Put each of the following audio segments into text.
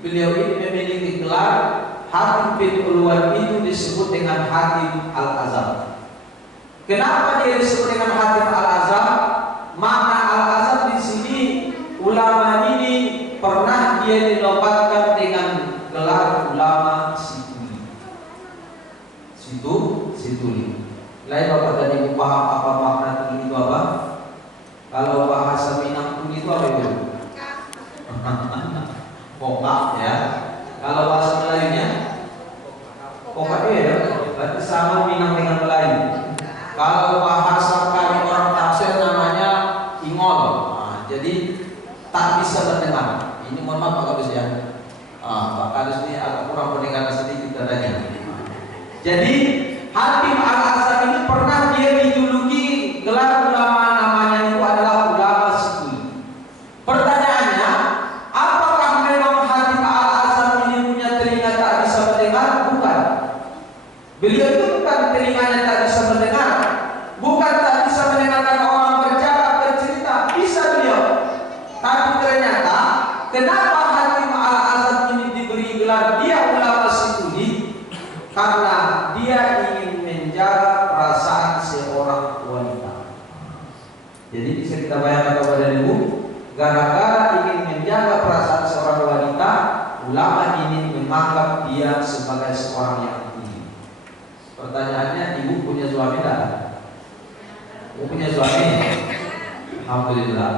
beliau ini memiliki gelar Hatim bin Ulwan, itu disebut dengan Hatim Al-Azam. Kenapa dia disebut dengan Hatim Al-Azam? Makna Al-Azam di sini, ulama ini pernah dia dinobatkan dengan gelar ulama Situli. Situli. Lain Bapak dan Ibu paham apa makna tuli itu apa? Kalau bahasa Minang tuli itu apa itu? Kokak ya. Kalau bahasa Melayunya kokak ya. Berarti sama Minang dengan Melayu. Kalau bahasa kami orang tafsir namanya ingol. Nah, jadi tak bisa mendengar. Ini mohon maaf Pak Kadus ya. Pak Kadus ini agak kurang mendengar sedikit katanya. Jadi Hatim Al-Azam ini pernah dia dijuluki gelar ulama, namanya itu adalah ulama Situli. Pertanyaannya, apakah memang Hatim Al-Azam ini punya telinga tak bisa mendengar? Bukan. Beliau itu bukan telinganya tak bisa mendengar, bukan tak bisa mendengarkan orang bercakap bercerita, bisa beliau. Tapi ternyata kenapa Hatim Al-Azam ini diberi gelar dia ulama Situli? Karena dia ingin menjaga perasaan seorang wanita. Jadi bisa kita bayangkan kepada ibu, gara-gara ingin menjaga perasaan seorang wanita, ulama ini menganggap dia sebagai seorang yang tinggi. Pertanyaannya, ibu punya suami tak? Ibu punya suami? Alhamdulillah.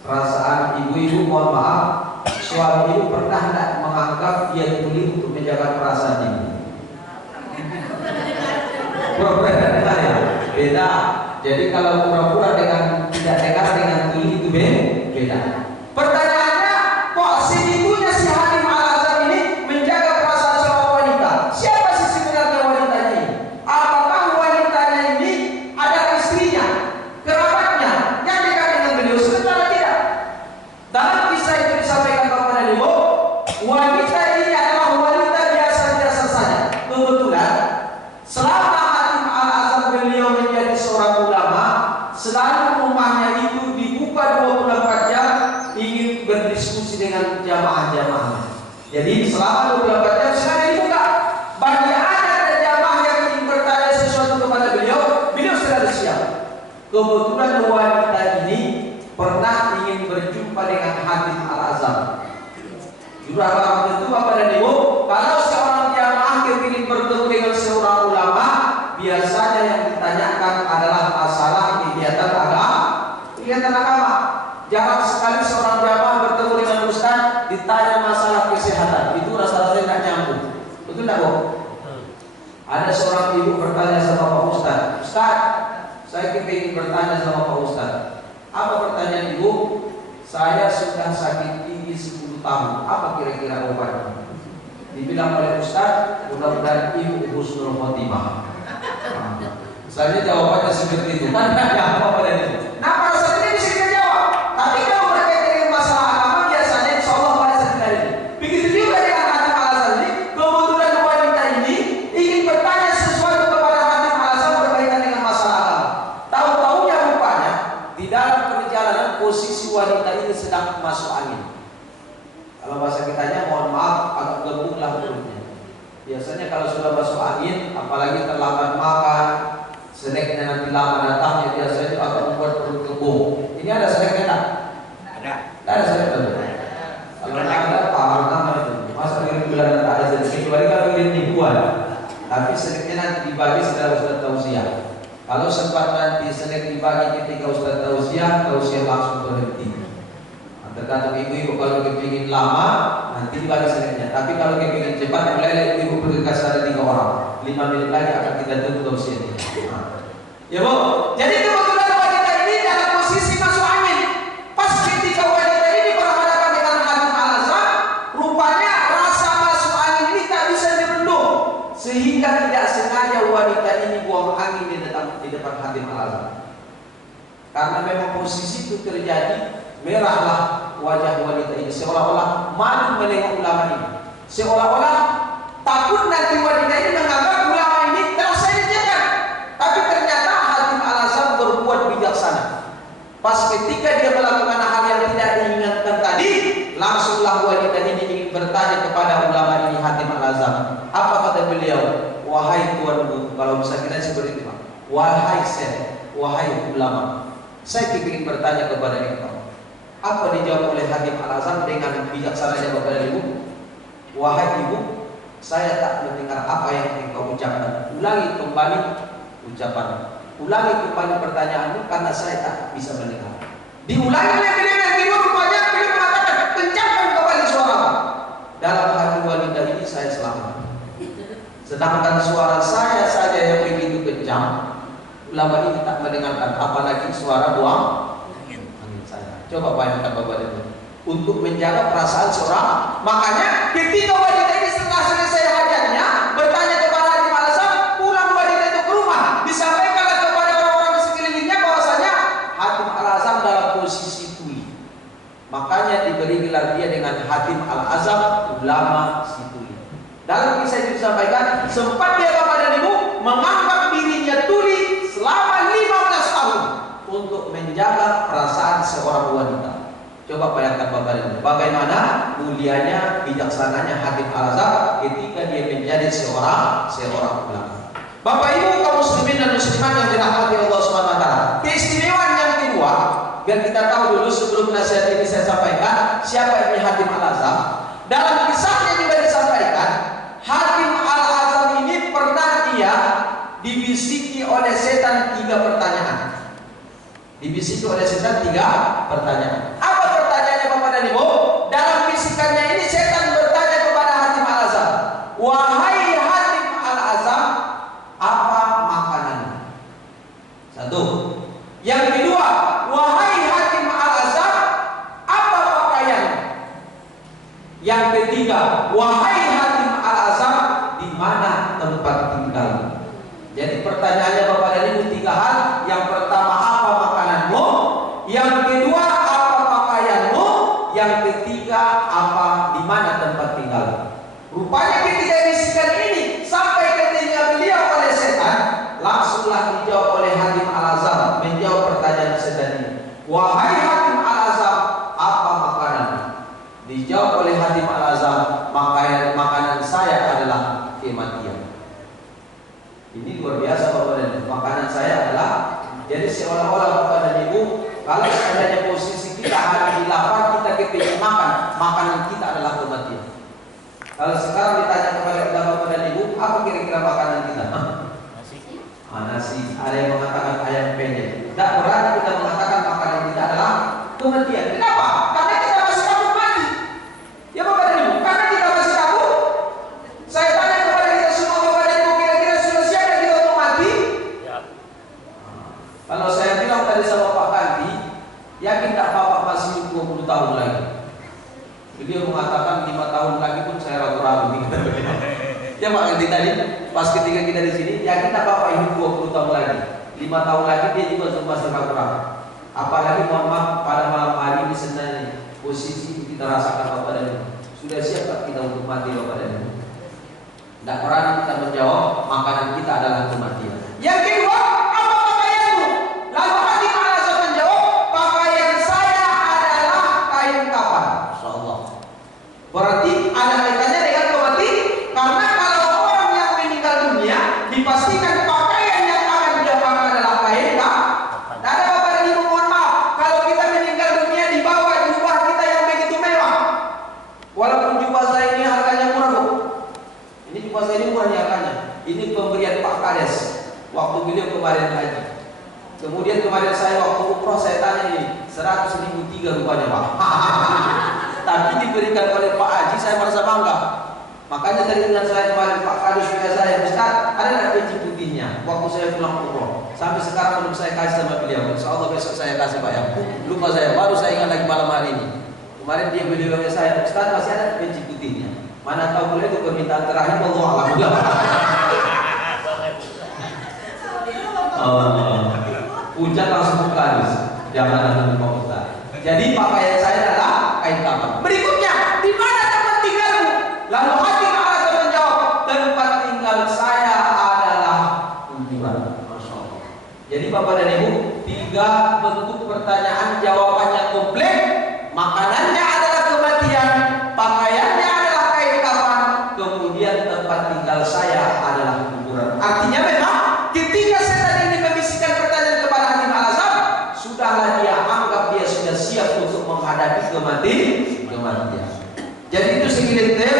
Perasaan ibu-ibu mohon maaf, suami ibu pernah tidak menganggap dia tuli untuk menjaga perasaan ibu? Pura-pura dengar ya, beda. Jadi kalau pura-pura dengan tidak dengar dengan tuli itu beda. Pertanyaannya, kok segitunya si Hatim Al-Azam ini menjaga perasaan seorang wanita? Siapa sih sebenarnya wanitanya ini? Apakah wanitanya ini adalah istrinya, kerabatnya, yang dekat dengan beliau? Sebenarnya tidak. Dalam kisah itu disampaikan kepada beliau, wanita ini adalah wanita biasa-biasa saja. Kebetulan selama beliau menjadi seorang ulama, selalu rumahnya itu dibuka 24 jam, ingin berdiskusi dengan jamaah-jamaah. Jadi selama 24 jam silahkan dibuka. Bagi ada jamaah yang ingin bertanya sesuatu kepada beliau, beliau selalu siap. Kebetulan wanita ini pernah ingin berjumpa dengan Hatim Al-Azam. Jurah tentu Bapak dan Ibu, kalau seorang jamaah ingin bertemu dengan seorang ulama, biasanya yang ditanyakan adalah masalah kegiatan agama. Jarang sekali seorang jamaah bertemu dengan ustaz ditanya masalah kesehatan. Itu rasa-rasa tidak nyambung. Betul tidak, Bu? Ada seorang ibu bertanya sama Pak Ustaz, Ustaz, saya ingin bertanya sama Pak Ustaz. Apa pertanyaan ibu? Saya sudah sakit gigi 10 tahun. Apa kira-kira obatnya? Dibilang oleh Ustaz, mudah-mudahan ibu husnul khotimah. Misalnya jawabannya seperti itu, kan tidak ada apa-apa dari itu. Nah, pada saat ini bisa kita jawab. Tapi kalau berkaitan dengan masalah agama, biasanya insya Allah pada saat ini. Begitu juga dengan Hatim Al-Azam ini, kebetulan wanita ini ingin bertanya sesuatu kepada Hatim Al-Azam berkaitan dengan masalah agama. Tahu-tahunya rupanya di dalam perjalanan posisi wanita ini sedang masuk angin. Kalau bahasa kitanya, mohon maaf, agak gebuklah perutnya. Biasanya kalau sudah masuk angin, apalagi terlambat makan, snacknya nanti lama datangnya, biasanya itu akan membuat perut kembung. Ini ada snacknya tak? Ada. Tak ada snack itu. Kalau tak ada, paham nama itu. Masa kirim bulan tak ada snack, kecuali kalau kirim ribuan. Tapi snacknya nanti dibagi setelah Ustaz tausiah. Kalau sempat nanti snack dibagi ketika Ustaz tausiah langsung berhenti. Tergantung ibu-ibu, kalau kepingin lama nanti dibagi snacknya. Tapi kalau kepingin cepat, mulai ibu-ibu berkas ada 3 orang. 5 menit lagi akan kita tutup tausiahnya. Ya Bu, jadi kebetulan wanita ini dalam posisi masuk angin. Pas ketika wanita ini berhadapan dengan Hatim Al-Azam, rupanya rasa masuk angin ini tak bisa dibendung, sehingga tidak sengaja wanita ini buang angin di depan Hatim Al-Azam. Karena memang posisi itu terjadi, merahlah wajah wanita ini, seolah-olah malu menengok ulama ini, seolah-olah takut nanti wanita ini menganggap ulama ini telah saya dijaga. Tapi ternyata Hatim Al-Azam berbuat bijaksana. Pas ketika dia melakukan hal yang tidak diinginkan tadi, langsunglah wanita ini ingin bertanya kepada ulama ini Hatim Al-Azam. Apa kata beliau? Wahai tuanku, kalau bisa kita seperti itu, wahai Syekh, wahai ulama, saya ingin bertanya kepada engkau. Apa dijawab oleh Hatim Al-Azam dengan bijaksananya kepada ibu? Wahai ibu, saya tak mendengar apa yang engkau ucapkan. Ulangi kembali ucapan. Ulangi kembali pertanyaanmu karena saya tak bisa mendengar. Diulangi oleh beliau yang kedua, rupanya beliau mengatakan, kencangkan kembali suara. Dalam hati wanita ini saya selamat. Sedangkan suara saya saja yang begitu kencang, ulama ini tak mendengarkan, apalagi suara buang angin saya. Coba bayangkan Bapak Ibu, untuk menjaga perasaan seorang. Makanya ketika wanita ini setelah selesai hajatnya bertanya kepada Hatim Al-Azam, pulang wanita itu ke rumah, disampaikanlah kepada orang-orang di sekelilingnya bahwasanya Hatim Al-Azam dalam posisi tuli. Makanya diberi gelar dia dengan Hatim Al-Azam, ulama si tuli. Dalam kisah itu disampaikan, sempat dia Bapak dan Ibu menganggap dirinya tuli selama 15 tahun untuk menjaga perasaan seorang wanita. Coba bayangkan Bapak dan Ibu, bagaimana mulianya, bijaksananya Hatim Al-Azam ketika dia menjadi seorang ulama. Bapak Ibu kaum muslimin dan muslimat yang dirahmati Allah Subhanahu wa taala. Keistimewaan yang kedua, biar kita tahu dulu sebelum nasihat ini saya sampaikan, siapa ini Hatim Al-Azam. Dalam kisahnya juga disampaikan, Hatim Al-Azam ini pernah dia dibisiki oleh setan 3 pertanyaan. Dibisiki oleh setan 3 pertanyaan. Apa pertanyaannya Bapak dan Ibu? Dalam bisikannya ini setan bertanya kepada Hatim Al-Azam, wahai Hatim Al-Azam, apa makananmu? Satu. Yang kedua, wahai Hatim Al-Azam, apa pakaianmu? Yang ketiga, wahai Hatim Al-Azam, di mana tempat tinggal? Jadi pertanyaannya Bapak dan Ibu 3 hal. Yang pertama, apa makananmu? Yang kedua, apa pakaianmu? Yang ketiga, apa di mana tempat tinggal? Rupanya ketika bisikan ini sampai ke telinga beliau oleh setan, langsunglah dijawab oleh Hatim Al-Azam, menjawab pertanyaan setan ini. Wahai Hatim Al-Azam, apa makananmu? Dijawab oleh Hatim Al-Azam, makanan saya adalah kematian. Ini luar biasa Bapak dan Ibu. Makanan saya adalah, jadi seolah-olah Bapak dan Ibu, kalau seandainya posisi kita hari lapar, kita kepingin makan, makanan kita adalah kematian. Kalau sekarang ditanya kepada kita Bapak dan Ibu, apa kira-kira makanan kita? Nasi. Ada yang mengatakan ayam penyet. Tidak berani kita mengatakan makanan kita adalah kematian. Kenapa? Karena kita masih takut mati. Ya Bapak dan Ibu, karena kita masih takut. Saya tanya kepada kita semua Bapak dan Ibu, kira-kira sudah siap dan kita untuk mati? Ya. Kalau saya bilang tadi sama Pak Kandi, yakin tak Bapak masih 20 tahun lagi? Beliau mengatakan 5 tahun lagi pun saya ragu-ragu. Ya Pak Kandi tadi, pas ketika kita di sini, yakin tak Bapak hidup 20 tahun lagi? 5 tahun lagi dia juga masih ragu-ragu. Apalagi mohon maaf pada malam hari ini sebenarnya posisi kita rasakan Bapak dan Ibu. Sudah siap tak kita untuk mati Bapak dan Ibu? Tidak pernah kita menjawab makanan kita adalah kematian. Yang kedua, apa pakaianmu? Lalu Hatim Al-Azam menjawab, pakaian saya adalah kain kafan. Insyaallah. Berarti ada kaitannya dengan kematian, karena kalau orang yang meninggal dunia dipastikan pakaian yang akan dia pakai adalah kain kafan. Ada Bapak dan Ibu, mohon maaf, kalau kita meninggal dunia dibawa jubah kita yang begitu mewah. Walaupun jubah saya ini harganya murah Bu. Ini jubah saya ini murah nih harganya. Ini pemberian Pak Kades waktu beliau kemarin haji. Kemudian kemarin saya waktu umroh saya tanya ini 100.003 rupanya Pak. Tapi diberikan oleh Pak Haji, saya merasa bangga. Makanya tadi dengan saya kemarin Pak Kades juga saya, Ustaz, ada nggak peci putihnya? Waktu saya pulang umroh, sampai sekarang belum saya kasih sama beliau. Insya Allah besok saya kasih Pak ya. Lupa saya, baru saya ingat lagi malam hari ini. Kemarin dia beliau saya, Ustaz masih ada peci putihnya? Mana tahu boleh itu permintaan terakhir, Allah alhamdulillah. Hujan langsung buka, jangan ada lupa Ustaz. Jadi pakaian saya adalah kain kafan. Berikutnya, di mana tempat tinggalmu? Lalu Hatim Al-Azam menjawab, tempat tinggal saya adalah kuburan. Masya Allah. Jadi Bapak dan Ibu, 3 bentuk pertanyaan jawabannya komplek. Makanannya adalah kematian, pakaiannya adalah Jadi itu segelintir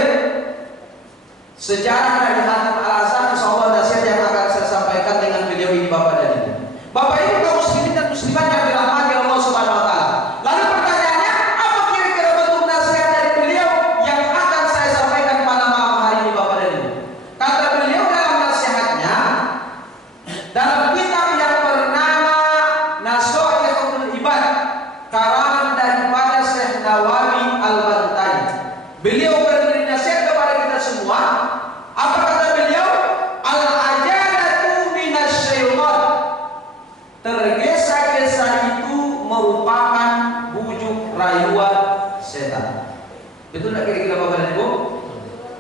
sejarah dari Hatim Al-Azhar, insyaallah nasihat yang akan saya sampaikan dengan beliau ini Bapak dan Ibu. Bapak Ibu kaum muslimin dan muslimat yang dirahmati Allah Subhanahu wa taala. Lalu pertanyaannya, apa kira-kira bentuk nasihat dari beliau yang akan saya sampaikan pada malam hari ini Bapak dan Ibu? Kata beliau dalam nasihatnya, dalam kitab yang bernama Nashaikhul Ibad, karangan daripada Syekh Nawawi Al-Bantai. Beliau memberi nasihat kepada kita semua. Apa kata beliau? Al-ajalatu minasyaitan. Tergesa-gesa itu merupakan bujuk rayuan setan. Betul tak kira-kira Bapak dan Ibu?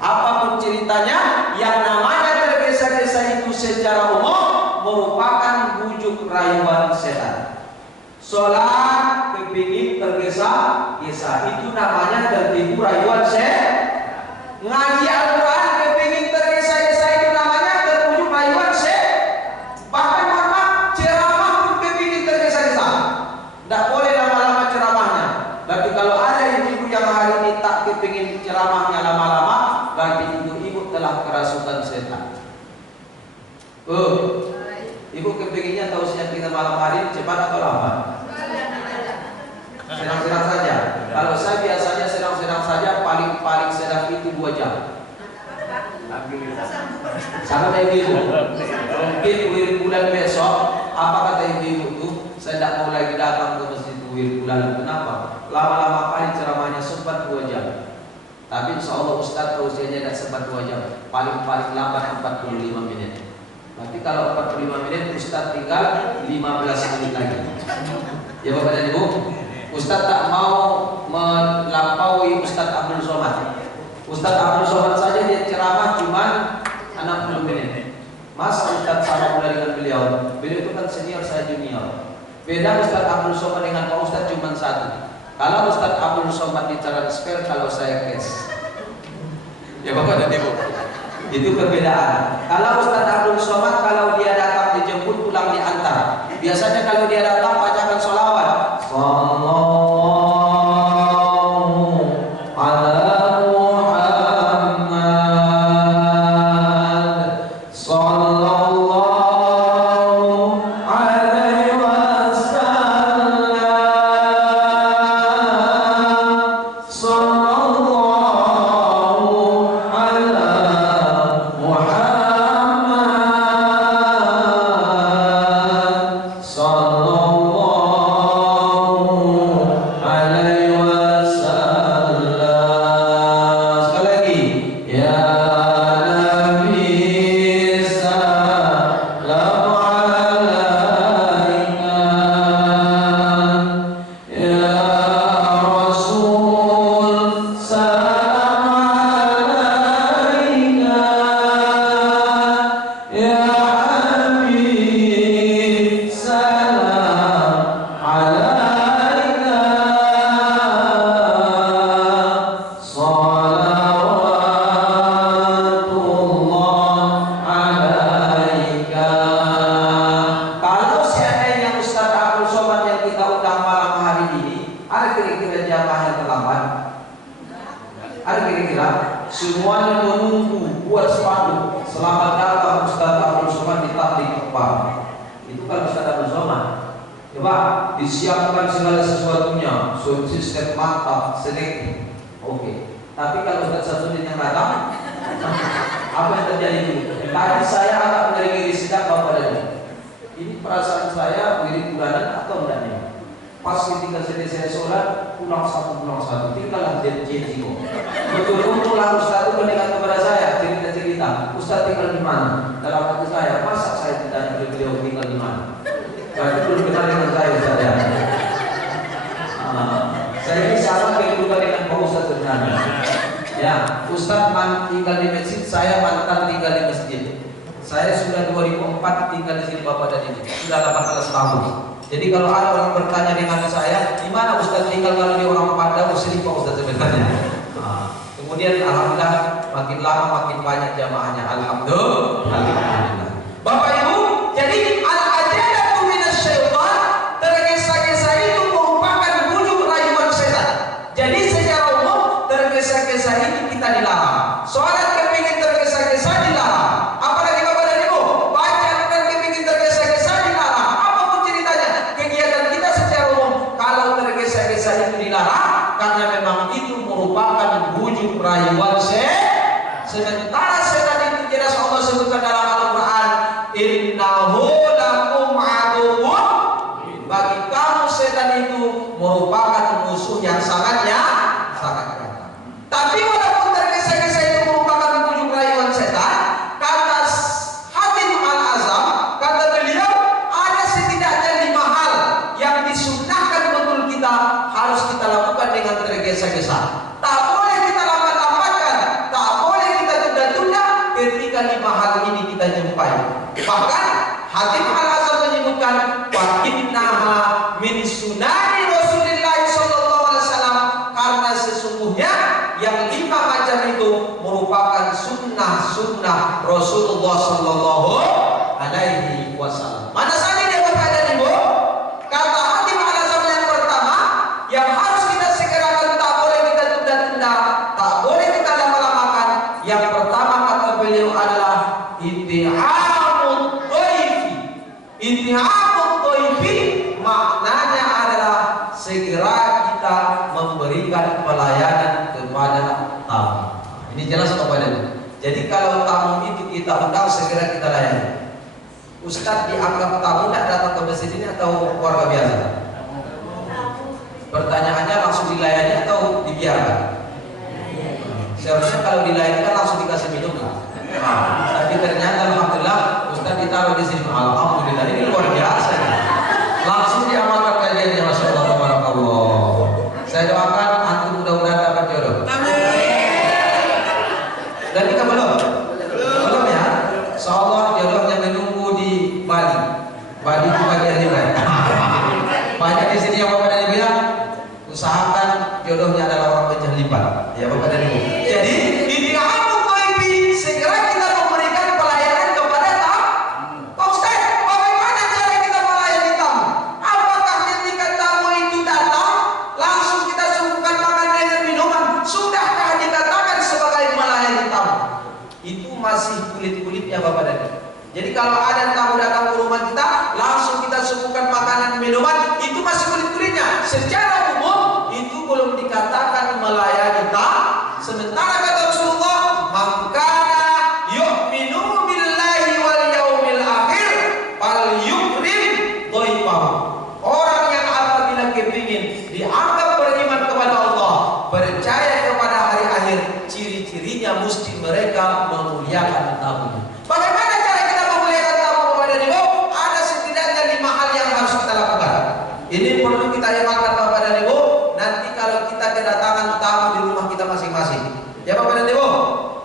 Apapun ceritanya, yang namanya tergesa-gesa itu secara umum merupakan bujuk rayuan setan. Sholat kepingin tergesa-gesa, itu namanya tertipu rayuan setan. Ngaji Al-Quran kepingin tergesa-gesa, itu namanya terbujuk rayuan setan. Bahkan mohon ceramah pun kepingin tergesa-gesa. Tidak boleh lama-lama ceramahnya. Tapi kalau ada ibu yang hari ini tak kepingin ceramahnya lama-lama, berarti ibu telah kerasukan setan. Ibu kepinginnya tausiah kita malam hari cepat atau lambat? Sedang-sedang saja. Kalau saya biasanya sedang-sedang saja, paling sedang itu 2 jam. Sama kayak ibu. Mungkin wirid bulan besok, apa kata ibu itu? Saya tidak mau lagi datang ke masjid wirid bulan. Kenapa? Lama-lama kali ceramahnya sempat 2 jam. Tapi insya Allah Ustadz tausiahnya tidak sempat 2 jam. Paling lambat 45 menit. Tapi kalau 45 menit Ustadz tinggal 15 menit lagi. Ya Bapak dan Ibu, Ustadz tak mau melampaui Ustadz Abdul Somad. Ustadz Abdul Somad saja dia ceramah cuma 60 menit. Masa Ustadz sama mulai dengan beliau? Beliau itu kan senior, saya junior. Beda Ustadz Abdul Somad dengan Pak Ustadz cuma 1. Kalau Ustadz Abdul Somad bicara spare, kalau saya cash. Ya Bapak dan Ibu, itu perbedaan. Kalau Ustadz Abdul Somad, kalau dia datang dijemput, pulang diantar. Biasanya kalau dia datang bacakan sholawat. Semuanya menunggu buat spanduk selamat datang Ustadz Abdul Somad di Taklik Kepal. Itu kan Ustadz Abdul Somad. Coba disiapkan segala sesuatunya, sistem mantap, selektif. Oke. Tapi kalau Ustadz Samsudin yang datang, apa yang terjadi itu? Tadi saya agak ngeri-ngeri sedap Bapak dan Ibu. Ini perasaan saya wirid bulanan atau enggaknya? Pas ketika saya sholat, pulang satu, tinggallah dia kok. Betul-betul lah Ustaz itu mendengar kepada saya cerita-cerita. Ustaz tinggal di mana? Dalam hati saya, masa saya ditanya beliau tinggal di mana? Berarti belum kenal dengan saya Ustaz ya. Saya ini sama kehidupan dengan Pak Ustaz sebenarnya. Ya, Ustaz tinggal di masjid, saya mantan tinggal di masjid. Saya sudah 2004 tinggal di sini Bapak dan Ibu. Sudah 18 tahun. Jadi kalau ada orang bertanya dengan saya, di mana Ustaz tinggal kalau di orang Padang, sini Pak Ustaz sebenarnya. Kemudian alhamdulillah makin lama makin banyak jamaahnya. Alhamdulillah. Bapak Ibu, jadi al-ajalatu minasyaitan, tergesa-gesa itu merupakan bujuk rayuan setan. Jadi secara umum tergesa tergesa-gesa itu kita dilarang. Sholat kepingin tergesa-gesa dilarang. Apalagi Bapak dan Ibu, baca Quran kepingin tergesa-gesa dilarang. Apapun ceritanya, kegiatan kita secara umum kalau tergesa-gesa itu dilarang karena memang itu merupakan bujuk rayuan sementara setan itu jelas Allah sebutkan dalam Al-Quran, innahu lakum aduwwun, bagi kamu setan itu merupakan musuh yang sangat nyata. Tapi walaupun tergesa-gesa itu merupakan bujuk rayuan setan, kata Hatim Al-Azam, kata beliau ada setidaknya 5 hal yang disunnahkan betul kita harus kita lakukan dengan tergesa-gesa. Tak boleh kita lambat-lambatkan, tak boleh kita tunda-tunda ketika 5 hal ini kita jumpai. Bahkan Hatim Al-Azam menyebutkan wa innaha min sunani Rasulillah sallallahu alaihi wasallam, karena sesungguhnya yang 5 macam itu merupakan sunnah-sunnah Rasulullah sallallahu alaihi wasallam. Mana saja dia Bapak dan Ibu? Kata Hatim Al-Azam yang pertama, yang harus kita segerakan, tak boleh kita tunda-tunda, tak boleh kita lama-lamakan. Yang pertama kata beliau adalah ittihamut dhaifi. Ittihamut dhaifi maknanya adalah segera kita memberikan pelayanan kepada tamu. Ini jelas Bapak dan Ibu. Jadi kalau tamu itu kita undang, segera kita layani. Ustadz dianggap tamu tidak datang ke masjid ini atau keluarga biasa? Pertanyaannya langsung dilayani atau dibiarkan? Seharusnya kalau dilayani kan langsung dikasih minum. Tapi ternyata alhamdulillah Ustadz ditaruh di sini. Alhamdulillah, ini luar biasa. Langsung diamalkan kajiannya, masya Allah, tabarakallah. Saya doakan antum mudah-mudahan dapat jodoh. Dan nikah belum? Belum ya? Insyaallah jodohnya menunggu di Bali. Bali itu bagian mana? Banyak di sini yang Bapak dan Ibu ya. Usahakan jodohnya adalah orang penjahlipan. Ya Bapak dan Ibu. Jadi ittihamut dhaifi, segera kita memberikan pelayanan kepada tamu. Pak Ustaz, bagaimana cara kita melayani tamu? Apakah ketika tamu itu datang langsung kita suguhkan makanan dan minuman? Sudahkah dikatakan sebagai melayani tamu? Itu masih kulit-kulitnya Bapak dan Ibu. Jadi kalau ada tamu datang ke rumah kita, langsung kita suguhkan makanan minuman, itu masih kulit-kulitnya. Secara umum itu belum dikatakan melayani tamu. Sementara kata Rasulullah, "Mangkana yu'minu billahi wal yaumil akhir fal yukrim dhaifahu." Orang yang apabila kepingin dianggap beriman kepada Allah, percaya kepada hari akhir, ciri-cirinya mesti mereka memuliakan tamunya. Bagaimana cara kita memuliakan tamu kepada Ibu? Ada setidaknya 5 hal yang harus kita lakukan. Ini perlu kita ingatkan Bapak dan Ibu. Nanti kalau kita kedatangan tamu di rumah kita masing-masing, ya Bapak dan Ibu,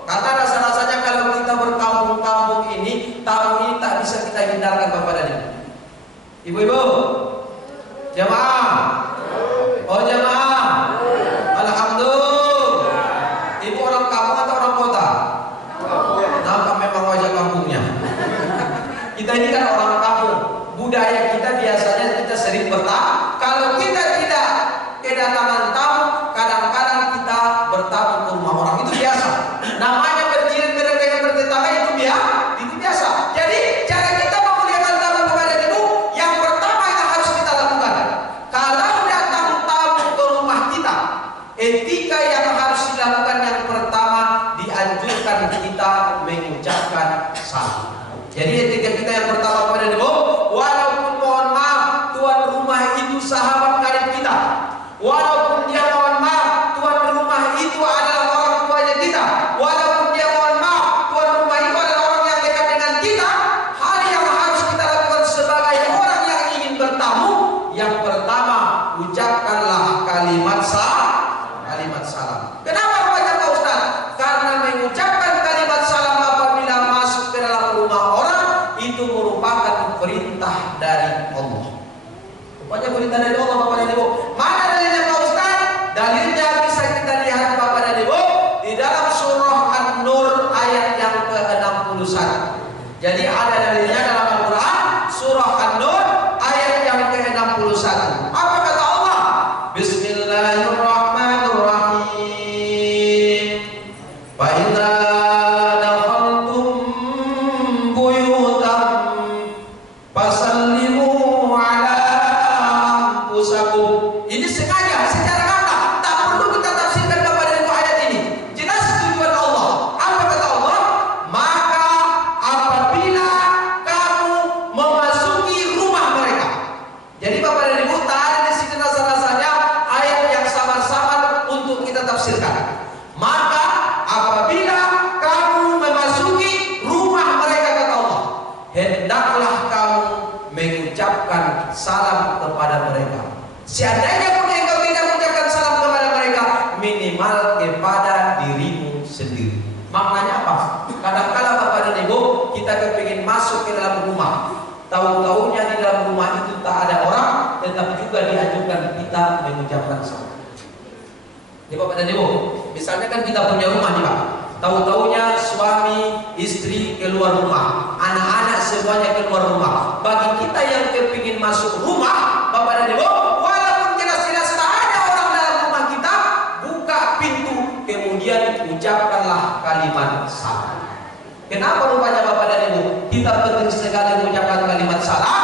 karena rasa-rasanya kalau kita berkampung-kampung ini, tamu ini tak bisa kita hindarkan Bapak dan Ibu. Ibu-ibu, jamaah, oh jamaah, alhamdulillah. Ibu orang kampung atau orang kota? Nampak memang wajah kampungnya. Kita ini kan orang kampung. Budaya kita biasanya kita sering bertamu. Kalau kita tidak kedatangan tamu, kadang-kadang kita bertamu ke rumah orang. Itu biasa. Namanya berjirit dengan bertetangga itu biasa. Jadi cara kita memuliakan tamu kepada Ibu, yang pertama yang harus kita lakukan, kalau datang tamu ke rumah kita, etika yang harus dilakukan yang pertama, Fa idza dakhaltum buyutan fasallimu ala anfusakum. Ini sengaja secara kata, tak perlu kita tafsirkan Bapak dan Ibu ayat ini. Jelas tujuan Allah. Apa kata Allah? Maka apabila kamu memasuki rumah mereka. Jadi Bapak dan Ibu, tak ada di sini rasa-rasanya ayat yang samar-samar untuk kita tafsirkan. Maka apabila kamu memasuki rumah mereka, kata Allah, hendaklah kamu mengucapkan salam kepada mereka. Seandainya pun engkau tidak mengucapkan salam kepada mereka, minimal kepada dirimu sendiri. Maknanya apa? Kadang-kala Bapak dan Ibu, kita kepingin masuk ke dalam rumah, tahu-tahunya di dalam rumah itu tak ada orang, tetapi juga dianjurkan kita mengucapkan salam. Ini Bapak dan Ibu, misalnya kan kita punya rumah nih Pak, tahu-tahunya suami, istri keluar rumah, anak-anak semuanya keluar rumah. Bagi kita yang kepingin masuk rumah, Bapak dan Ibu, walaupun jelas-jelas tak ada orang dalam rumah kita, buka pintu, kemudian ucapkanlah kalimat salam. Kenapa rupanya Bapak dan Ibu kita penting sekali mengucapkan kalimat salam?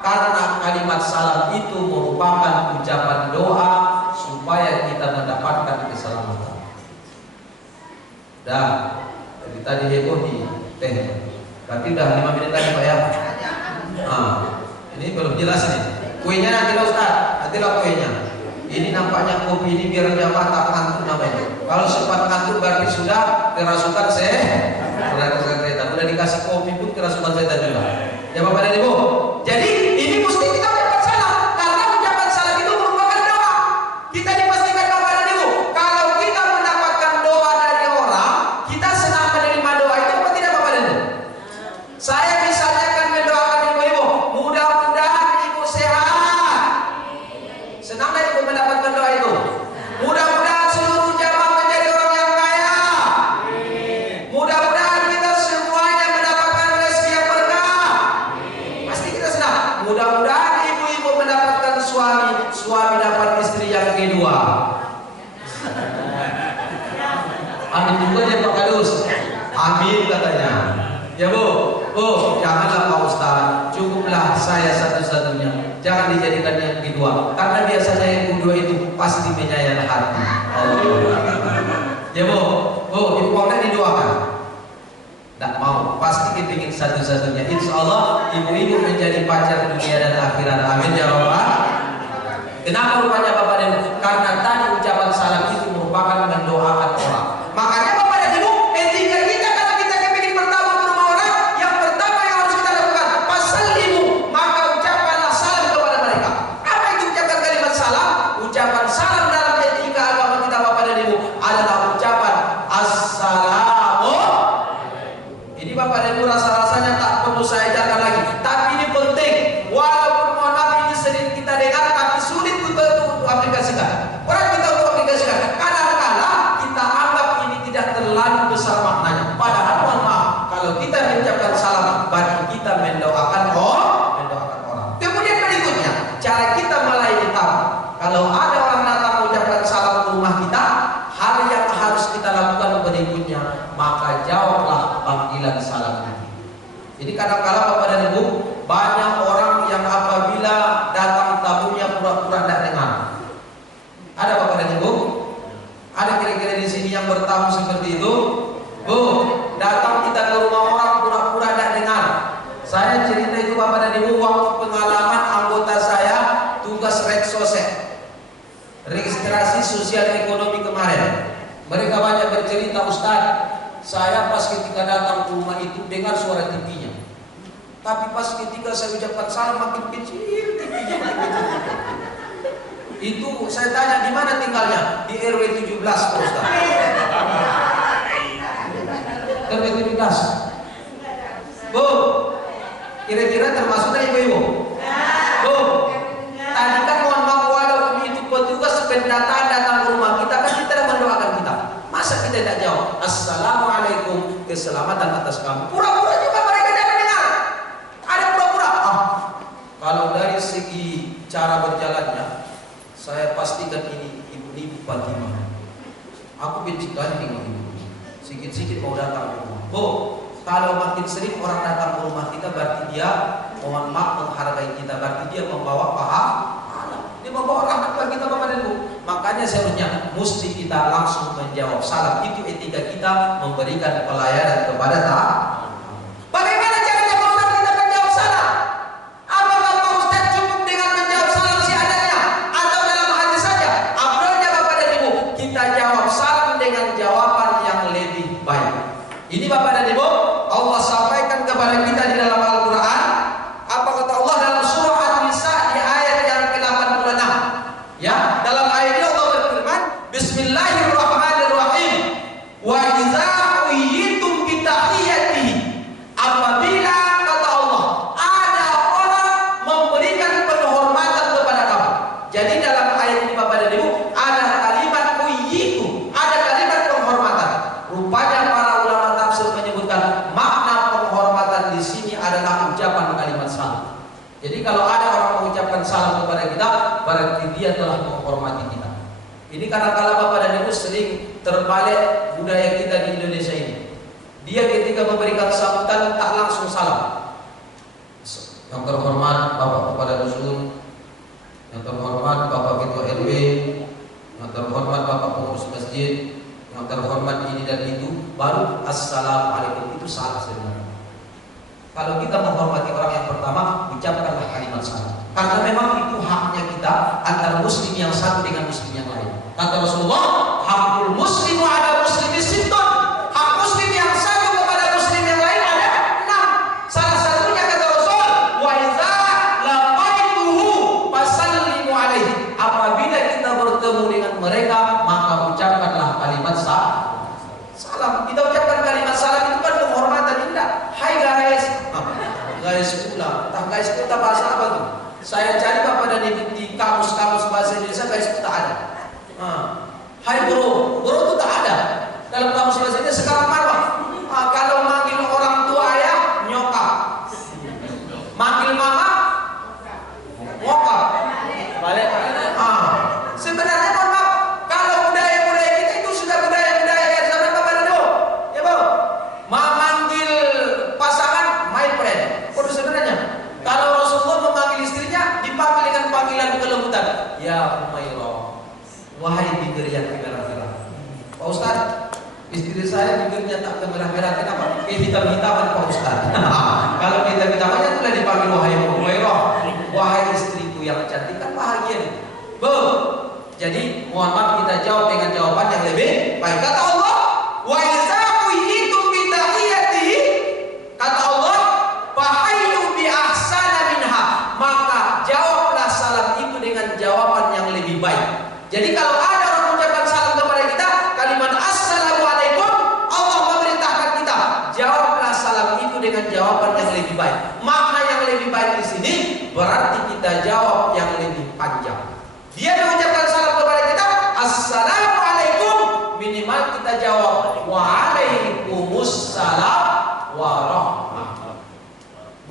Karena kalimat salam itu merupakan ucapan doa supaya kita mendapatkan keselamatan. Dah, dari tadi heboh di teh. Berarti udah 5 menit lagi Pak ya. Ini belum jelas nih. Kuenya nanti lah Ustaz, nantilah kuenya. Ini nampaknya kopi ini biar jamaah tak ngantuk namanya. Kalau sempat ngantuk berarti sudah kerasukan setan. Udah dikasih kopi pun kerasukan setan juga. Ya Bapak dan Ibu. Jadi ini mesti kita ucapkan salam, karena ucapan salam itu merupakan doa. Kita dipastikan Bapak dan Ibu, kalau kita mendapatkan doa dari orang, kita senang menerima doa itu apa tidak Bapak dan Ibu? Saya misalnya akan mendoakan ibu-ibu, mudah-mudahan ibu sehat. Senang nggak ibu mendapatkan doa itu? Mudah-mudahan seluruh jamaah menjadi orang yang kaya. Mudah-mudahan kita semuanya mendapatkan rezeki yang berkah. Pasti kita senang. Mudah-mudahan ibu-ibu mendapatkan suami, suami dapat istri yang kedua. Amin juga ya Pak Kadus. Amin katanya. Ya Bu, janganlah Pak Ustaz, cukuplah saya satu-satunya. Jangan dijadikan yang kedua, karena biasanya yang kedua itu pasti menyayat hati. Ya Bu, ibu mau didoakan? Tak mau, pasti kepingin satu-satunya. Insya Allah ibu-ibu menjadi pacar dunia dan akhirat. Amin ya Rabbal. Kenapa rupanya Bapak dan Ibu? Karena tadi ucapan salam itu merupakan mendoakan orang. Makanya Bapak dan Ibu, etika kita kalau kita kepingin bertamu ke rumah orang, yang pertama yang harus kita lakukan, fasallimu, maka ucapkanlah salam kepada mereka. Apa itu ucapan kalimat salam? Ucapan salam dalam etika agama kita Bapak dan Ibu adalah ucapan assalamu. Ini Bapak dan Ibu rasa-rasanya tak perlu saya ajarkan lagi, tapi ini penting. Walaupun mohon maaf ini sering kita dengar, tapi sulit untuk aplikasikan. Orang kita untuk aplikasikan, kadang-kadang kita anggap ini tidak terlalu besar maknanya. Padahal mohon maaf, kalau kita mengucapkan salam, berarti kita mendoakan orang. Kemudian berikutnya, cara kita melayani tamu. Kalau ada orang datang mengucapkan salam ke rumah kita, hal yang harus kita lakukan berikutnya, maka jawablah panggilan salam ini. Jadi kadang-kala Bapak dan Ibu, banyak orang yang apabila datang tamunya pura-pura tidak dengar. Ada Bapak dan Ibu? Ada kira-kira di sini yang bertamu seperti itu? Bu, datang kita ke rumah orang pura-pura tidak dengar. Saya cerita itu Bapak dan Ibu waktu pengalaman anggota saya tugas Reksosek, registrasi sosial ekonomi kemarin. Mereka banyak bercerita, Ustaz, saya pas ketika datang ke rumah itu dengar suara TV-nya. Tapi pas ketika saya ucapkan salam makin kecil TV-nya. Itu saya tanya di mana tinggalnya? Di RW 17 Pak Ustaz. RW 17. Bu, kira-kira termasuk dari ibu-ibu? Bu, tadi kan mohon maaf walaupun itu petugas pendataan datang ke rumah kita, kan kita mendoakan kita. Masa kita tidak jawab assalamualaikum, keselamatan atas kamu? Pura-pura juga mereka tidak mendengar. Ada pura-pura. Kalau dari segi cara berjalannya, saya pastikan ini ibu-ibu Fatimah. Aku benci kali dengan ibu. sikit-sikit mau datang ke rumah. Bu, kalau makin sering orang datang ke rumah kita berarti dia mohon maaf menghargai kita, berarti dia membawa pahala. Dia membawa rahmat bagi kita Bapak dan Ibu. Makanya seharusnya mesti kita langsung menjawab salam. Itu etika kita memberikan pelayanan kepada tamu. Bagaimana caranya Pak Ustaz kita menjawab salam? Apakah Pak Ustaz cukup dengan menjawab salam seadanya atau dalam hati saja? Afdalnya Bapak dan Ibu, kita jawab salam dengan jawaban yang lebih baik. Ini Bapak dan Ibu, Allah sampaikan kepada kita di dalam Al-Quran. Apa kata Allah dalam surah An-Nisa di ayat yang ke-86? Ya, dalam ayat ini Allah berfirman, Bismillahirrahmanirrahim. Wa idza uyitum bi tahiyyatihi. Apabila kata Allah ada orang memberikan penghormatan kepada kamu. Jadi dalam ayat ini Bapak dan Ibu ada kalimat uyitu, ada kalimat penghormatan. Rupanya para ulama tafsir menyebutkan makna penghormatan di sini adalah ucapan kalimat salam. Jadi kalau ada orang mengucapkan salam kepada kita, berarti dia telah menghormati kita. Ini karena kalau Bapak dan Ibu sering terbalik budaya kita di Indonesia ini. Dia ketika memberikan sambutan tak langsung salam. Yang terhormat Bapak Kepala Dusun, yang terhormat Bapak Ketua RW, yang terhormat Bapak Pengurus Masjid, yang terhormat ini dan itu, baru Assalamualaikum. Itu salah sebenarnya. Kalau kita menghormati orang yang pertama, ucapkanlah kalimat salam. Karena memang itu haknya kita antara muslim yang satu dengan muslim yang lain. Kata Rasulullah, hakul muslimu ala muslimi sittun. Hak muslim yang satu kepada muslim yang lain ada 6. Salah satunya kata Rasul, wa idza laqaituhu fasallimu alaihi. Apabila kita bertemu dengan mereka, maka ucapkanlah kalimat salam. Kita ucapkan kalimat salam itu kan penghormatan, indah. Hai guys. Guys pula. Entah guys itu bahasa apa tuh? Saya cari Bapak dan Ibu di kamus-kamus bahasa Indonesia, guys itu tak ada. Hai bro, bro itu tak ada dalam kamus bahasa Indonesia. Sekarang marwah. Kalau manggil orang tua ayah, nyokap. Manggil mama, ngokap. Balik. Sebenarnya mohon maaf, kalau budaya-budaya kita itu sudah budaya-budaya zaman Bapak dan Ibu. Ya Bu. Memanggil pasangan my friend. Kode sebenarnya. Kalau Rasulullah memanggil istrinya dipanggil dengan panggilan kelembutan. Ya Umairah. Wahai bibir yang kemerah-merah. Pak Ustaz, istri saya bibirnya tak kemerah-merah. Kenapa? Hitam-hitaman Pak Ustaz. Kalau hitam-hitamannya sudah dipanggil wahai Umairah. Wahai istriku yang cantik, kan bahagia. Bu. Jadi mohon maaf kita jawab dengan jawaban yang lebih baik. Kata Allah, wa idza uyitum bi tahiyyatihi. Kata Allah, fahayyu bi ahsana minha. Maka jawablah salam itu dengan jawaban yang lebih baik. Jadi kalau ada orang mengucapkan salam kepada kita, kalimat assalamualaikum, Allah memerintahkan kita jawablah salam itu dengan jawaban yang lebih baik. Makna yang lebih baik di sini berarti kita jawab yang lebih panjang. Dia mengucapkan salam kepada kita, assalamualaikum, minimal kita jawab waalaikumsalam warahmatullahi.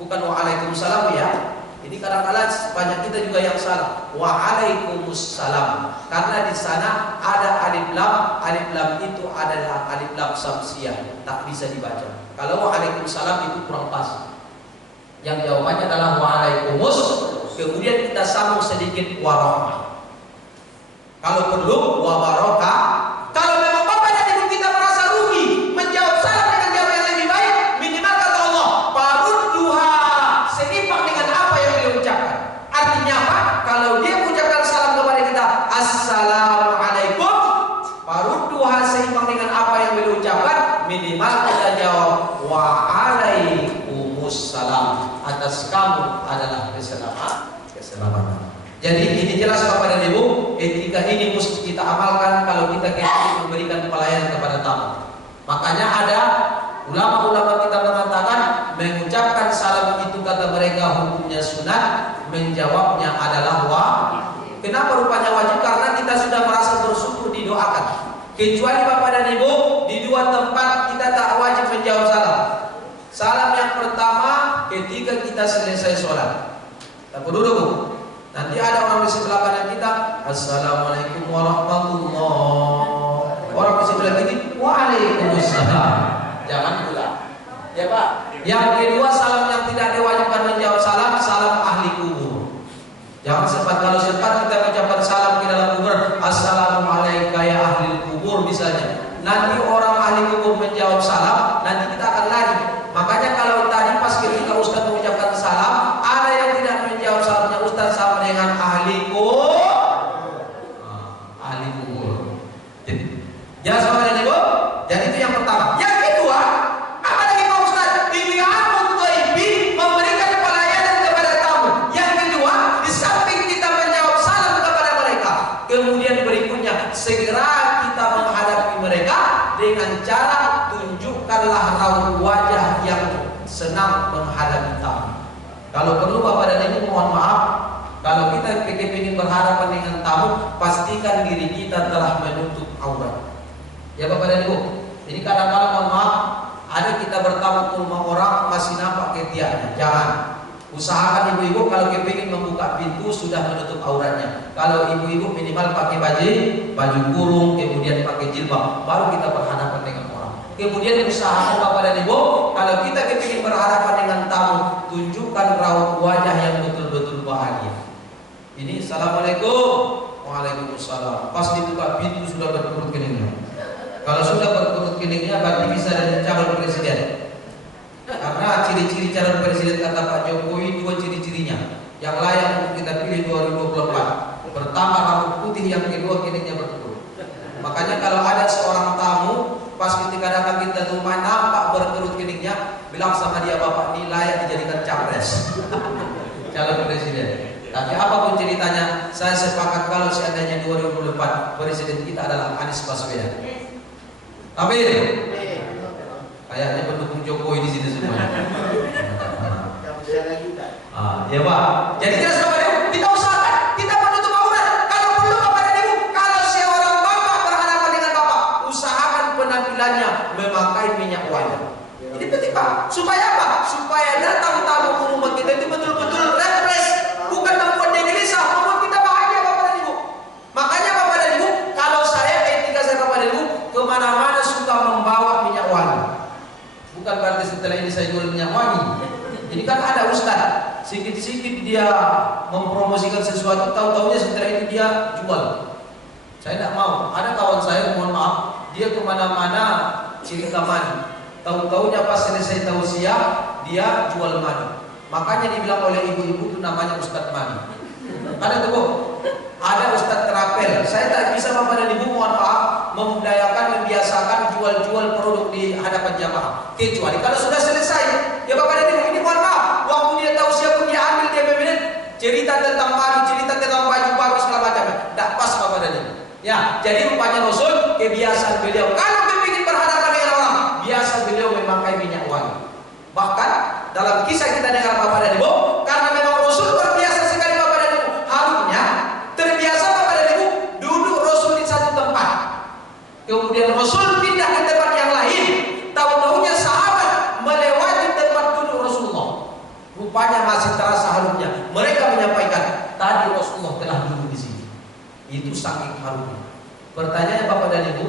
Bukan waalaikumsalam ya. Ini kadang-kadang banyak kita juga yang salah. Waalaikumsalam. Karena di sana ada alif lam. Alif lam itu adalah alif lam samsiah, tak bisa dibaca. Kalau waalaikumsalam itu kurang pas. Yang jawabannya adalah waalaikumus. Kemudian kita sambung sedikit warahmah. Kalau perlu wabarakah. Kalau memang Bapak dan Ibu kita merasa rugi menjawab salam dengan jawaban yang lebih baik, minimal kata Allah, parudduha, seimbang dengan apa yang beliau ucapkan. Artinya apa? Kalau dia mengucapkan salam kepada kita, assalamualaikum, parudduha seimbang dengan apa yang beliau ucapkan, minimal kita jawab waalaikumsalam. Atas kamu adalah keselamatan. Jadi ini jelas Bapak dan Ibu, etika ini mesti kita amalkan kalau kita ingin memberikan pelayanan kepada tamu. Makanya ada ulama-ulama kita mengatakan mengucapkan salam itu kata mereka hukumnya sunat, menjawabnya adalah wajib. Kenapa rupanya wajib? Karena kita sudah merasa bersyukur didoakan. Kecuali Bapak dan Ibu di 2 tempat kita tak wajib menjawab salam. Salam yang pertama ketika kita selesai sholat. Tak perlu dulu. Nanti ada orang di sebelah kanan kita, assalamualaikum warahmatullahi. Orang di sebelah kiri, waalaikumsalam. Waalaikumsalam. Jangan pula. Ya Pak. Yang kedua, salam yang tidak diwajibkan menjawab salam, salam ahli kubur. Jangan sempat, kalau sempat kita mengucapkan salam ke dalam kubur, assalamualaikum ya ahli kubur misalnya. Nanti orang ahli kubur menjawab salam, nanti kita akan lari. Makanya kalau tadi pas ketika Ustaz mengucapkan salam, ada yang tidak menjawab salamnya Ustaz sama dengan ahli kubur. Ahli kubur. Jangan sama dengan itu. Jadi itu yang pertama. Yang kedua, apa lagi Pak Ustaz? Iqamul thaibi, memberikan pelayanan kepada tamu. Yang kedua, di samping kita menjawab salam kepada mereka, kemudian berikutnya segera kita menghadapi mereka dengan cara tunjukkanlah raut wajah yang senang menghadapi tamu. Kalau perlu Bapak dan Ibu mohon maaf, kalau kita ingin berhadapan dengan tamu, pastikan diri kita telah menutup aurat. Ya Bapak dan Ibu, jadi kadang-kadang mohon maaf, ada kita bertamu ke rumah orang masih nampak ketiaknya. Jangan. Usahakan ibu-ibu kalau kepingin membuka pintu sudah menutup auratnya. Kalau ibu-ibu minimal pakai baju kurung, kemudian pakai jilbab, baru kita berhadapan dengan orang. Kemudian usahakan Bapak dan Ibu, kalau kita kepingin berhadapan dengan tamu, tunjukkan raut wajah yang betul-betul bahagia. Ini assalamualaikum, waalaikumsalam. Pas dibuka pintu sudah berkerut keningnya. Kalau sudah berkerut keningnya berarti bisa jadi calon presiden. Karena ciri-ciri calon presiden kata Pak Jokowi dua ciri-cirinya yang layak untuk kita pilih 2024. Pertama rambut putih, yang kedua keningnya berkerut. Makanya kalau ada seorang tamu pas ketika datang kita rumah nampak berkerut keningnya, bilang sama dia, Bapak ini layak dijadikan capres calon presiden. Tapi apapun ceritanya, saya sepakat kalau seandainya 2024 presiden kita adalah Anies Baswedan. Amin. Kayaknya pendukung Jokowi di sini semua. Ya Pak. Jadi jelas Bapak Ibu, kita usahakan kita menutup aurat. Kalau perlu Bapak dan Ibu, kalau seorang bapak berhadapan dengan bapak, usahakan penampilannya memakai minyak wangi. Ini penting Pak. Supaya apa? Supaya datang tamu ke rumah kita itu betul-betul refresh, bukan membuat dia gelisah, membuat kita bahagia Bapak dan Ibu. Makanya Bapak dan Ibu, kalau saya ketika saya Bapak dan Ibu kemana-mana suka membawa minyak wangi. Bukan berarti setelah ini saya jual minyak wangi. Ini kan ada ustaz, sedikit-sedikit dia mempromosikan sesuatu, tahu-tahunya setelah ini dia jual. Saya tidak mau. Ada kawan saya, mohon maaf, dia kemana-mana cerita madu. Tahu-tahunya pas selesai tausiah dia jual madu. Makanya dibilang oleh ibu-ibu itu namanya ustaz madu. Ada tuh Bu, ada ustaz terapel. Saya tak bisa Bapak dan Ibu mohon maaf membudayakan, membiasakan jual-jual produk di hadapan jamaah. Kecuali kalau sudah selesai. Ya Bapak dan Ibu, ini mohon maaf, waktu dia tausiah pun dia ambil, dia memilih cerita tentang madu, cerita tentang baju baru segala macam. Tak pas Bapak dan Ibu. Ya, jadi rupanya Rasul kebiasaan beliau kalau ingin berhadapan dengan orang, biasa beliau memakai minyak wangi. Bahkan dalam kisah kita dengar Bapak dan Ibu, karena memang Rasul terbiasa sekali Bapak dan Ibu, harusnya terbiasa Bapak dan Ibu duduk Rasul di satu tempat. Kemudian Rasul pindah ke tempat yang lain. Tahu-tahunya sahabat melewati tempat duduk Rasulullah. Rupanya masih terasa harumnya. Mereka menyampaikan, tadi Rasulullah telah duduk di sini. Itu saking harumnya. Pertanyaannya Bapak dan Ibu,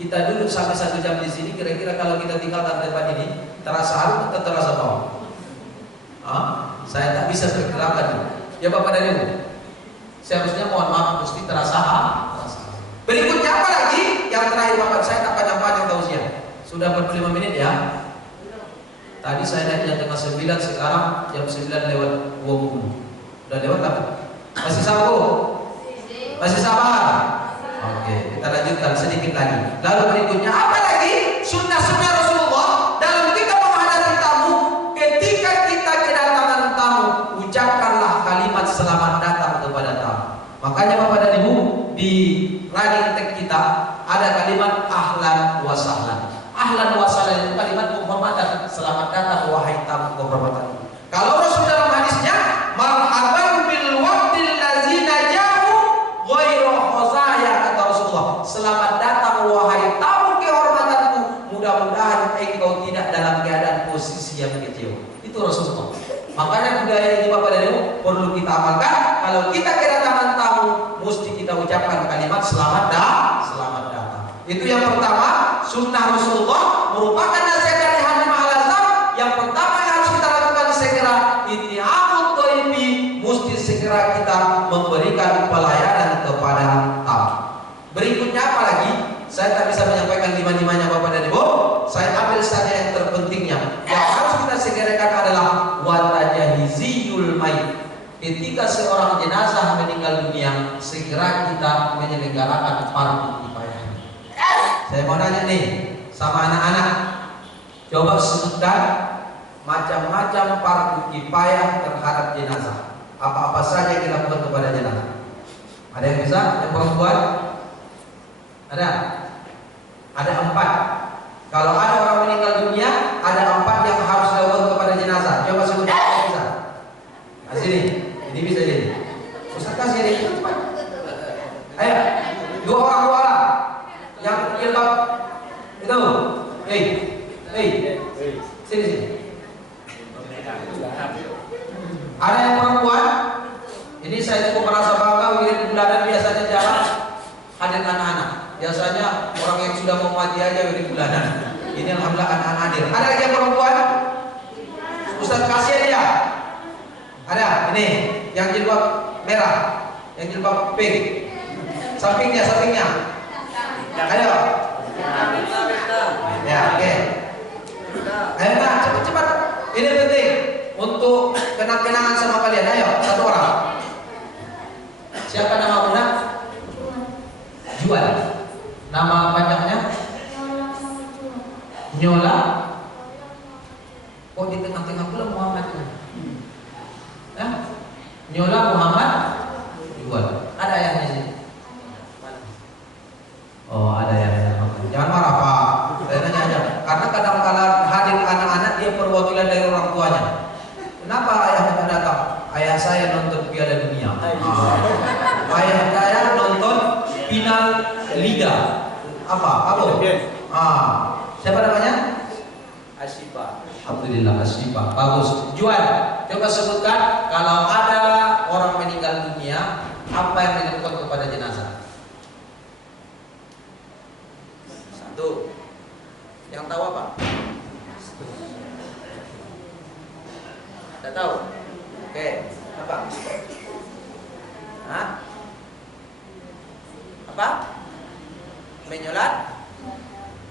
kita duduk sampai 1 jam di sini, kira-kira kalau kita tinggalkan tempat ini, terasa harum atau terasa bau? Saya tak bisa perkirakan. Ya Bapak dan Ibu, seharusnya mohon maaf mesti terasa harum. Berikutnya apa lagi? Yang terakhir Bapak, saya tak panjang-panjang tausiah. Sudah 45 menit ya. Tadi saya naik jam 9, sekarang jam 9:20. Udah lewat tak? Masih sabar Bu? Masih sabar? Oke, kita lanjutkan sedikit lagi. Lalu berikutnya apa lagi? Sunnah-sunnah Rasulullah dalam kita menghadapi tamu. Ketika kita kedatangan tamu, ucapkanlah kalimat selamat datang kepada tamu. Makanya Bapak dan Ibu, di running tag kita ada kalimat ahlan wa sahlan. Ahlan wa sahlan itu kalimat penghormatan. Selamat datang wahai tamu kehormatan. Kalau Rasul dalam hadisnya, marhaban bil waqtil ladzina ja'u ghairu khazaya, kata Rasulullah. Selamat datang wahai tamu kehormatanku. Mudah-mudahan engkau tidak dalam keadaan posisi yang kecil. Itu Rasulullah. Makanya budaya ini Bapak dan Ibu perlu kita amalkan. Kalau kita kedatangan tamu, mesti kita ucapkan kalimat selamat datang. Itu yang pertama, sunnah Rasulullah tanya nih sama anak-anak. Coba sebutkan macam-macam fardu kifayah terhadap jenazah. Apa-apa saja yang dilakukan kepada jenazah? Ada yang bisa? Yang perempuan? Ada? Ada 4. Kalau ada orang meninggal dunia, ada 4 yang harus dilakukan kepada jenazah. Coba sebutkan yang bisa. Nah, sini, ini bisa jadi. Ustaz kasih ini, cepat. Ayo, 2 orang. Yang jilbab itu, sini. Ada yang perempuan. Ini saya cukup merasa bangga. Wirid bulanan biasanya jarang hadir anak-anak. Biasanya orang yang sudah mau mati aja wirid bulanan. Ini alhamdulillah anak-anak hadir. Ada lagi yang perempuan? Ustaz kasih dia. Ada. Ini yang jilbab merah, yang jilbab pink. Sampingnya. Ayo. Ya, oke. Ayo nak, cepat. Ini penting untuk kenang-kenangan sama kalian. Ayo, 1 orang. Siapa nama Bunda? Jual. Nama panjangnya? Nyola. Oh, di tengah-tengah pula Muhammad. Nyola Muhammad Jual. Ada ayahnya sini. Oh, ada ayahnya. Jangan marah Pak. Saya nanya aja. Karena kadang-kadang hadir anak-anak dia perwakilan dari orang tuanya. Kenapa ayahnya tidak datang? Ayah saya nonton Piala Dunia. Ayah saya nonton final Liga. Apa? Siapa namanya? Asyifa. Alhamdulillah Asyifa. Bagus. Juan, coba sebutkan kalau ada orang meninggal dunia, apa yang dilakukan kepada jenazah? 1. Yang tahu apa? Tidak tahu. Oke, apa? Apa? Menyolat.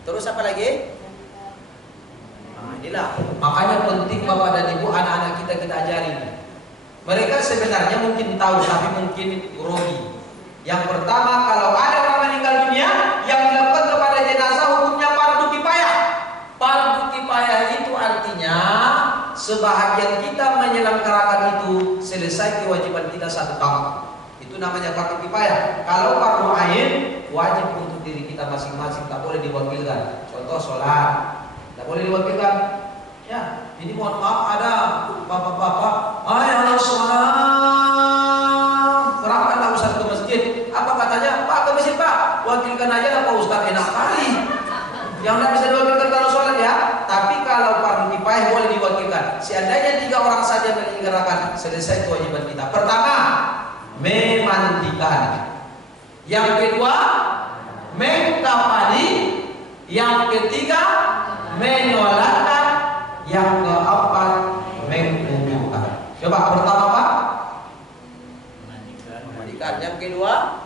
Terus apa lagi? Inilah. Makanya penting Bapak dan Ibu, anak-anak kita ajari. Mereka sebenarnya mungkin tahu tapi mungkin grogi. Yang pertama, kalau ada orang meninggal dunia, yang dilakukan kepada jenazah hukumnya fardu kifayah. Fardu kifayah itu artinya sebahagian kita menyelenggarakan itu, selesai kewajiban kita 1 tahun. Itu namanya fardu kifayah. Kalau fardu ain, wajib untuk diri kita masing-masing, tak boleh diwakilkan. Contoh sholat, tak boleh diwakilkan. Ya, ini mohon maaf ada bapak-bapak, ayo sholat, berangkatlah Ustaz ke masjid. Apa katanya? Pak, ke masjid Pak, wakilkan aja lah Pak Ustaz, enak kali. Yang tidak bisa diwakilkan kalau sholat ya. Tapi kalau fardu kifayah boleh diwakilkan. Seandainya 3 orang saja menyelenggarakan, selesai kewajiban kita. Pertama, memandikan. Yang kedua, mengkafani. Yang ketiga, menyolatkan. Yang keempat, menguburkan. Coba pertama Pak, memandikan. Yang kedua,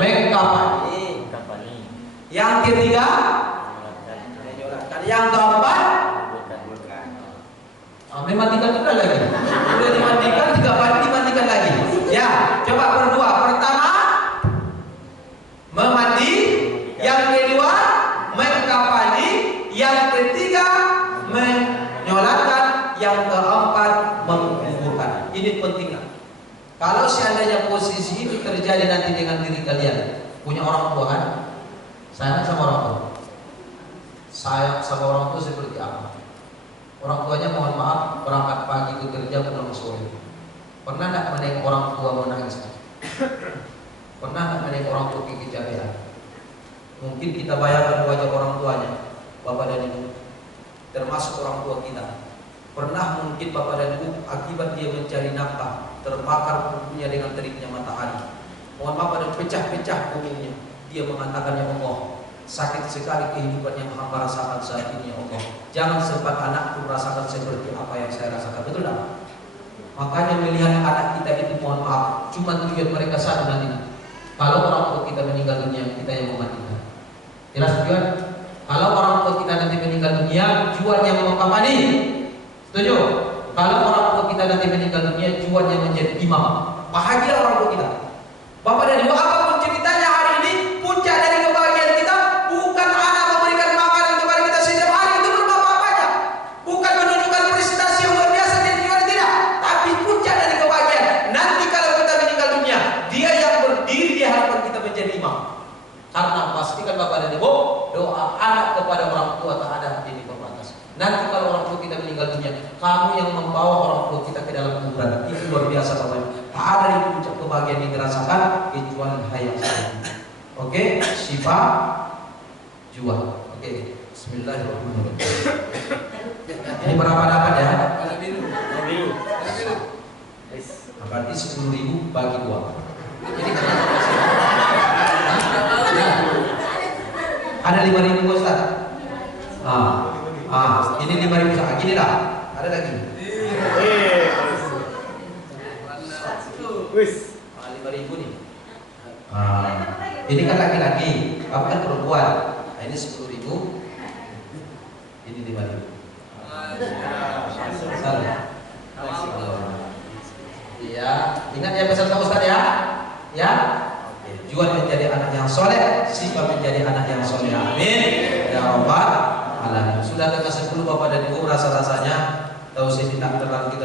mengkafani. Yang ketiga, menyolatkan. Yang keempat, memandikan juga lagi. Sudah dimandikan, 3 kali dimandikan lagi. Ya, coba berdua. Pertama, memandi. Yang kedua, mengkafani. Yang ketiga, menyolatkan. Yang keempat, menguburkan. Ini pentingnya. Kalau seandainya posisi ini terjadi nanti dengan diri kalian, punya orang tua kan? Sayang sama orang tua. Sayang sama orang tua seperti apa? Orang tuanya mohon maaf berangkat pagi ke kerja pulang sore. Pernah tidak menengok orang tua menangis? Pernah tidak menengok orang tua kecapean? Mungkin kita bayangkan wajah orang tuanya, bapak dan ibu, termasuk orang tua kita. Pernah mungkin bapak dan ibu akibat dia mencari nafkah terbakar punggungnya dengan teriknya matahari. Mohon maaf ada pecah-pecah punggungnya. Dia mengatakan, ya Allah, sakit sekali kehidupan yang hamba rasakan saat ini ya Allah. Jangan sempat anakku merasakan seperti apa yang saya rasakan. Betul tak? Makanya melihat anak kita itu mohon maaf, cuma tujuan mereka satu nanti. Kalau orang tua kita meninggal dunia, kita yang mematikan. Jelas tujuan? Kalau orang tua kita nanti meninggal dunia, jual yang mengkafani. Setuju? Kalau orang tua kita nanti meninggal dunia, jual yang menjadi imam. Bahagia orang tua kita. Bapak dan Ibu, apapun ceritanya hari ini, puncak dari anak kepada orang tua tak ada ini pembatas. Nanti kalau orang tua kita meninggal dunia, kamu yang membawa orang tua kita ke dalam kuburan. Itu luar biasa Bapak. Tak ada di puncak kebahagiaan yang dirasakan kecuali hayat saya. Oke, Syifa Jua. Oke, Bismillahirrahmanirrahim. Ini berapa dapat ya? Berarti 10.000 bagi 2. Ini ada 5.000 Ustaz. Ini 5.000 Ustaz. Gini lah. Ada lagi. 5.000 nih. Ini kan laki-laki, kamu kan perempuan. Nah, ini 10.000. Ini 5.000. Iya, ingat ya pesan Pak Ustaz ya. Ya. Jual menjadi anak yang soleh, Syifa menjadi anak yang soleh. Amin. Ya Rabbal alamin. Sudah tengah 10 Bapak dan Ibu, rasa-rasanya tahu sih tidak terlalu kita